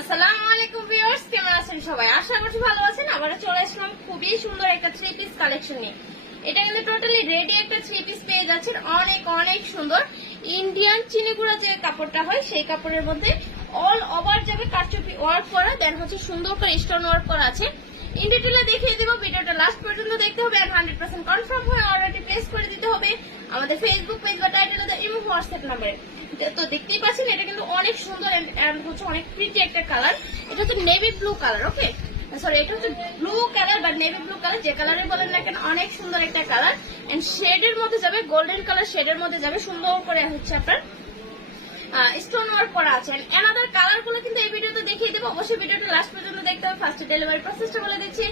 আসসালামু আলাইকুম ভিউয়ার্স, কেমন আছেন সবাই? আশা করছি ভালো আছেন। আবারও চলে আসলাম খুবই সুন্দর একটা থ্রি পিস কালেকশন নিয়ে। এটা কিন্তু টোটালি রেডি একটা থ্রি পিস পেয়ে যাচ্ছেন, অনেক অনেক সুন্দর ইন্ডিয়ান চিনিগুড়া যে কাপড়টা হয় সেই কাপড়ের মধ্যে অল ওভার যাবে কারচুপি ওয়ার্ক করা, দেন হচ্ছে সুন্দর করে স্টোন ওয়ার্ক করা আছে। ইন ডিটেইলে দেখিয়ে দেবো, ভিডিওটা লাস্ট পর্যন্ত দেখতে হবে আর 100% কনফার্ম হয়ে অর্ডারটি প্লেস করে দিতে হবে আমাদের ফেসবুক পেজ বা টাইটেলে ইমো হোয়াটসঅ্যাপ নম্বরে। তো দেখতেই পাচ্ছেন এটা কিন্তু অনেক সুন্দর এন্ড হচ্ছে অনেক প্রিটি একটা কালার। এটা হচ্ছে নেভি ব্লু কালার, ওকে সরি এটা হচ্ছে ব্লু কালার বা নেভি ব্লু কালার, যে কালারে বলেন না কেন অনেক সুন্দর একটা কালার। এন্ড শেডের মধ্যে যাবে, গোল্ডেন কালার শেডের মধ্যে যাবে, সুন্দর করে হচ্ছে আপনার স্টোন ওয়ার্ক করা আছে। এনাদার কালার গুলো কিন্তু এই ভিডিওতে দেখিয়ে দেবো, অবশ্যই ভিডিওটা লাস্ট পর্যন্ত দেখতে হবে। ফার্স্ট ডেলিভারি প্রসেসটা বলে দিচ্ছি।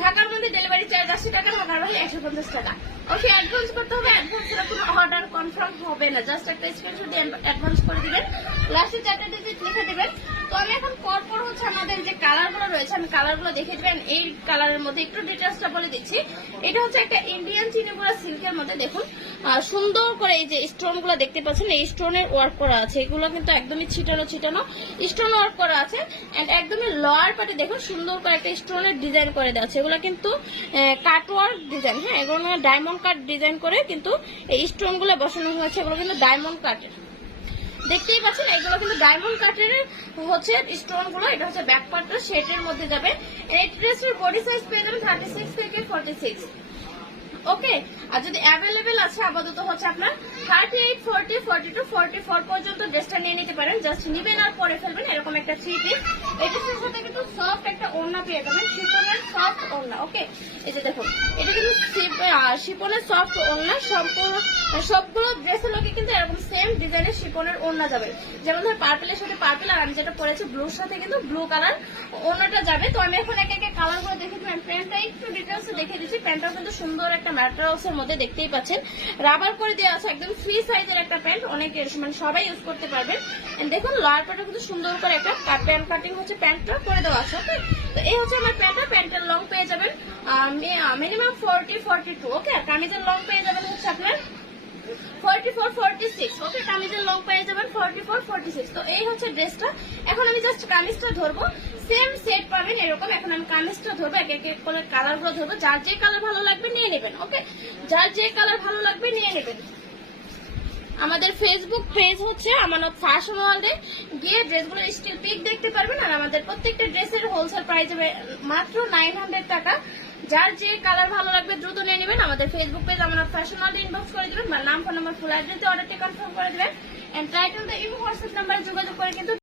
ঢাকার মধ্যে ডেলিভারি চার্জ 80 টাকা, ঢাকার বাইরে 150 টাকা। ওকে, অ্যাডভান্স করতে হবে। অ্যাডভান্স এর কোনো অর্ডার কনফার্ম হবে না, জাস্ট একটা স্ক্রিনশট দিয়ে অ্যাডভান্স করে দিবেন, লাস্টে 4টা ডিজিট লিখে দিবেন। তো আমি এখন পরপর হচ্ছে আমাদের যে কালার গুলো রয়েছে আমি কালার গুলো দেখে দিবেন। এই কালারের মধ্যে একটু ডিটেলসটা বলে দিচ্ছি। এটা হচ্ছে একটা ইন্ডিয়ান চিনিগুড়া সিল্কের মধ্যে, দেখুন সুন্দর করে এই যে স্টোন গুলো দেখতে পাচ্ছেন, এই স্টোনের ওয়ার্ক করা আছে। এগুলো কিন্তু একদমই ছিটানো ছিটানো স্টোন ওয়ার্ক করা আছে। এন্ড একদমই লোয়ার পার্টে দেখুন সুন্দর করে একটা স্টোনের ডিজাইন করে দেওয়া আছে। এগুলো কিন্তু কাট ওয়ার্ক ডিজাইন, হ্যাঁ এগুলো ডায়মন্ড কাট ডিজাইন করে কিন্তু এই স্টোন গুলো বসানো হয়েছে। এগুলো কিন্তু ডায়মন্ড কাটের, দেখতেই পাচ্ছেন এগুলো কিন্তু ডায়মন্ড কাটের হচ্ছে স্টোন গুলো। এটা হচ্ছে ব্যাক পার্টটা শেডের মধ্যে যাবে। এই ড্রেসের বডি সাইজ পেয়ে যাবেন 36 থেকে 46, ওকে। আর যদি অ্যাভেলেবেল আছে আপাতত হচ্ছে আপনার 38, 40, 42, 44 পর্যন্ত ড্রেসটা নিয়ে নিতে পারেন। জাস্ট নিবেন আর পরে ফেলবেন, এরকম একটা থ্রি পিস। এই ড্রেসের সাথে কিন্তু সফট একটা ওড়না পেয়ে যাবেন, শিফনের সফট ওড়না, ওকে। এই যে দেখুন এটা কিন্তু শিফনের সফট ওড়না। সবগুলো ড্রেসের লোকে কিন্তু এরকম সেম ডিজাইনের শিফনের ওড়না যাবে। যেমন ধর পার্পেলের সাথে পার্পেল, আর আমি যেটা পরেছি ব্লুর সাথে কিন্তু ব্লু কালার ওড়নাটা যাবে। তো আমি এখন একে একে কালার গুলো দেখে দিলাম। প্যান্টটা একটু ডিটেলসে দেখে দিচ্ছি। প্যান্টটাও কিন্তু সুন্দর একটা ম্যাটেরিয়ালসের মধ্যে, দেখতেই পাচ্ছেন রাবার করে দেওয়া আছে, একদম ফ্রি সাইজের একটা প্যান্ট, অনেক মানে সবাই ইউজ করতে পারবেন। দেখুন লোয়ার পার্টে কিন্তু সুন্দর করে একটা প্যান্ট কাটিং হচ্ছে প্যান্টটা করে দেওয়া আছে, ওকে। তো এই হচ্ছে আমার প্যান্টটা। প্যান্টের লং পেয়ে যাবেন মিনিমাম 40, 42, ওকে। আর কামিজের লং পেয়ে যাবেন হচ্ছে আপনার 44, 46, ওকে। কামিজের লং পেয়ে যাবেন 44, 46। তো এই হচ্ছে ড্রেসটা। এখন আমি জাস্ট কামিজটা ধরবো, সেম সেট পাবেন এরকম। এখন আমি কামিজটা ধরবো, এক এক করে কালার গুলো ধরবো। যার যে কালার ভালো লাগবে নিয়ে নেবেন, ওকে। যার যে কালার ভালো লাগবে নিয়ে নেবেন। আমাদের ফেসবুক পেজ হচ্ছে আমানত ফ্যাশন ওয়ার্ল্ডে গিয়ে ড্রেসগুলো স্টিল পিক দেখতে পারবেন। আর আমাদের প্রত্যেকটা ড্রেসের হোলসেল প্রাইস হবে মাত্র 900 টাকা। যার যে কালার ভালো লাগবে দ্রুত নিয়ে নেবেন। আমাদের ফেসবুক পেজ আমানত ফ্যাশন ওয়ার্ল্ডে ইনবক্স করে দিবেন বা নাম, ফোন নাম্বার, ফুল অ্যাড্রেস দিয়ে অর্ডারটি কনফার্ম করে দিবেন। And title the imo WhatsApp নাম্বারে যোগাযোগ করে কিন্তু